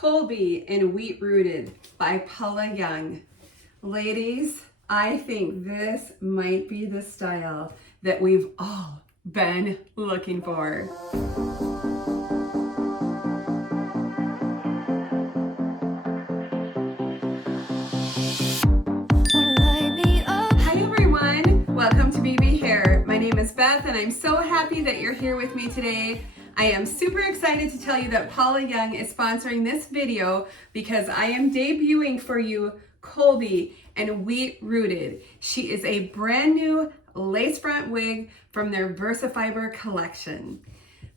Colby and Wheat Rooted by Paula Young. Ladies, I think this might be the style that we've all been looking for. Hi everyone, welcome to BB Hair. My name is Beth and I'm so happy that you're here with me today. I am super excited to tell you that Paula Young is sponsoring this video because I am debuting for you Colby and Wheat Rooted. She is a brand new lace front wig from their VersaFiber collection.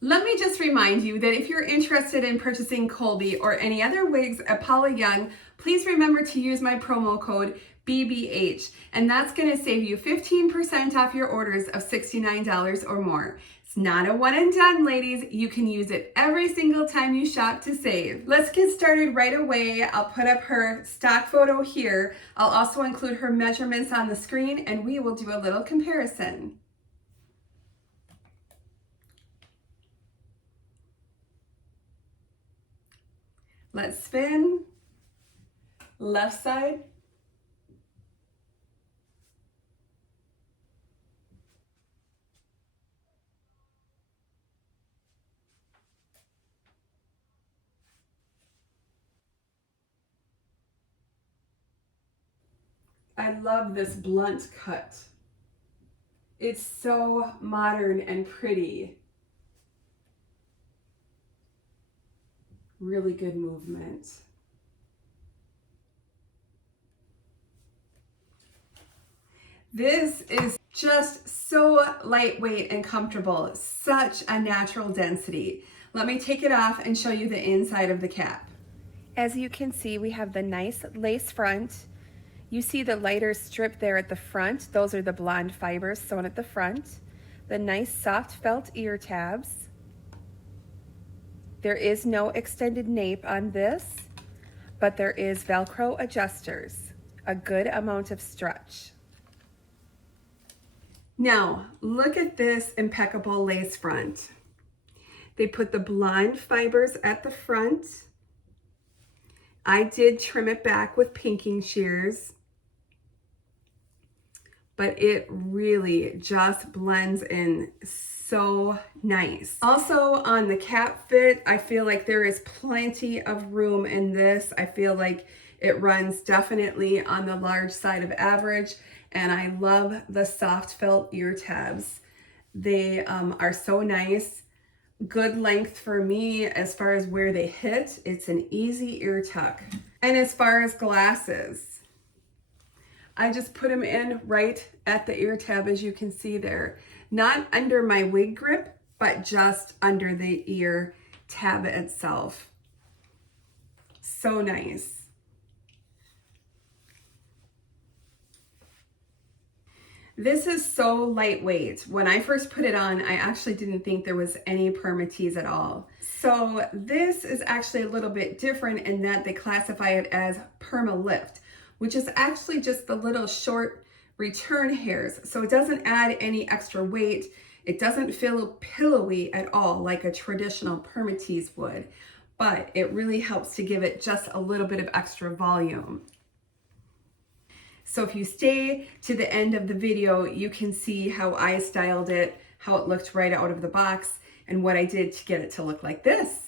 Let me just remind you that if you're interested in purchasing Colby or any other wigs at Paula Young, please remember to use my promo code BBH, and that's going to save you 15% off your orders of $69 or more. It's not a one and done, ladies. You can use it every single time you shop to save. Let's get started right away. I'll put up her stock photo here. I'll also include her measurements on the screen and we will do a little comparison. Let's spin. Left side. I love this blunt cut. It's so modern and pretty. Really good movement. This is just so lightweight and comfortable. Such a natural density. Let me take it off and show you the inside of the cap. As you can see, we have the nice lace front. You see the lighter strip there at the front. Those are the blonde fibers sewn at the front. The nice soft felt ear tabs. There is no extended nape on this, but there is Velcro adjusters, a good amount of stretch. Now, look at this impeccable lace front. They put the blonde fibers at the front. I did trim it back with pinking shears, but it really just blends in so nice. Also on the cap fit, I feel like there is plenty of room in this. I feel like it runs definitely on the large side of average, and I love the soft felt ear tabs. They are so nice. Good length for me as far as where they hit. It's an easy ear tuck. And as far as glasses, I just put them in right at the ear tab, as you can see there. Not under my wig grip, but just under the ear tab itself. So nice. This is so lightweight. When I first put it on, I actually didn't think there was any permatease at all. So this is actually a little bit different in that they classify it as perma lift, which is actually just the little short return hairs. So it doesn't add any extra weight. It doesn't feel pillowy at all like a traditional permatease would, but it really helps to give it just a little bit of extra volume. So if you stay to the end of the video, you can see how I styled it, how it looked right out of the box, and what I did to get it to look like this,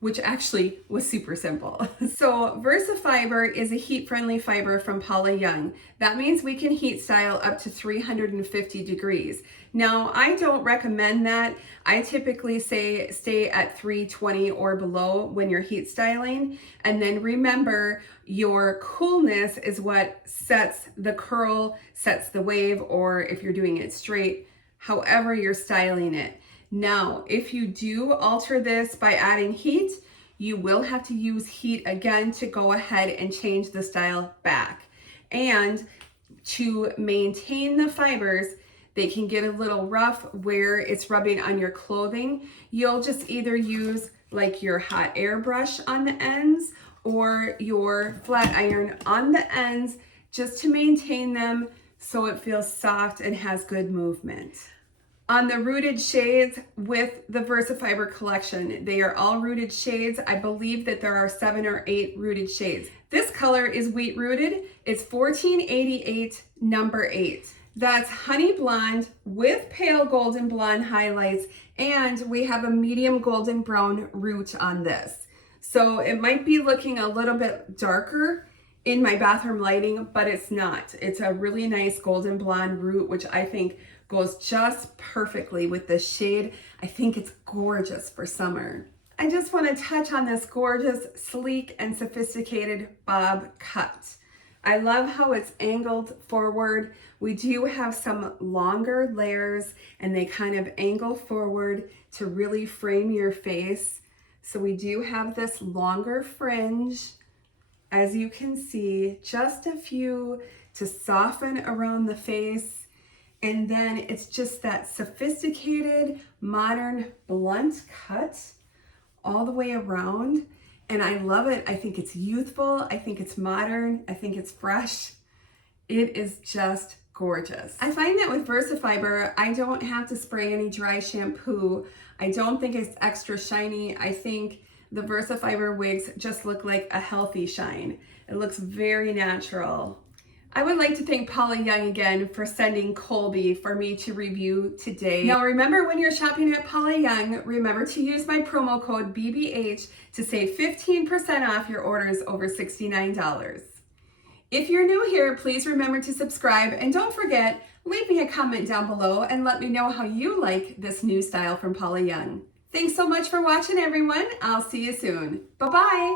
which actually was super simple. So VersaFiber is a heat-friendly fiber from Paula Young. That means we can heat style up to 350 degrees. Now, I don't recommend that. I typically say stay at 320 or below when you're heat styling. And then remember, your coolness is what sets the curl, sets the wave, or if you're doing it straight, however you're styling it. Now, if you do alter this by adding heat, you will have to use heat again to go ahead and change the style back. And to maintain the fibers, they can get a little rough where it's rubbing on your clothing. You'll just either use like your hot air brush on the ends or your flat iron on the ends just to maintain them so it feels soft and has good movement. on the rooted shades with the VersaFiber collection. They are all rooted shades. I believe that there are 7 or 8 rooted shades. This color is wheat rooted. It's 1488 number 8. That's honey blonde with pale golden blonde highlights, and we have a medium golden brown root on this. So it might be looking a little bit darker in my bathroom lighting, but it's not. It's a really nice golden blonde root, which I think goes just perfectly with this shade. I think it's gorgeous for summer. I just want to touch on this gorgeous, sleek, and sophisticated bob cut. I love how it's angled forward. We do have some longer layers, and they kind of angle forward to really frame your face. So we do have this longer fringe, as you can see, just a few to soften around the face. And then it's just that sophisticated, modern, blunt cut all the way around. And I love it. I think it's youthful. I think it's modern. I think it's fresh. It is just gorgeous. I find that with VersaFiber, I don't have to spray any dry shampoo. I don't think it's extra shiny. I think the VersaFiber wigs just look like a healthy shine. It looks very natural. I would like to thank Paula Young again for sending Colby for me to review today. Now remember, when you're shopping at Paula Young, remember to use my promo code BBH to save 15% off your orders over $69. If you're new here, please remember to subscribe, and don't forget, leave me a comment down below and let me know how you like this new style from Paula Young. Thanks so much for watching, everyone. I'll see you soon. Bye-bye.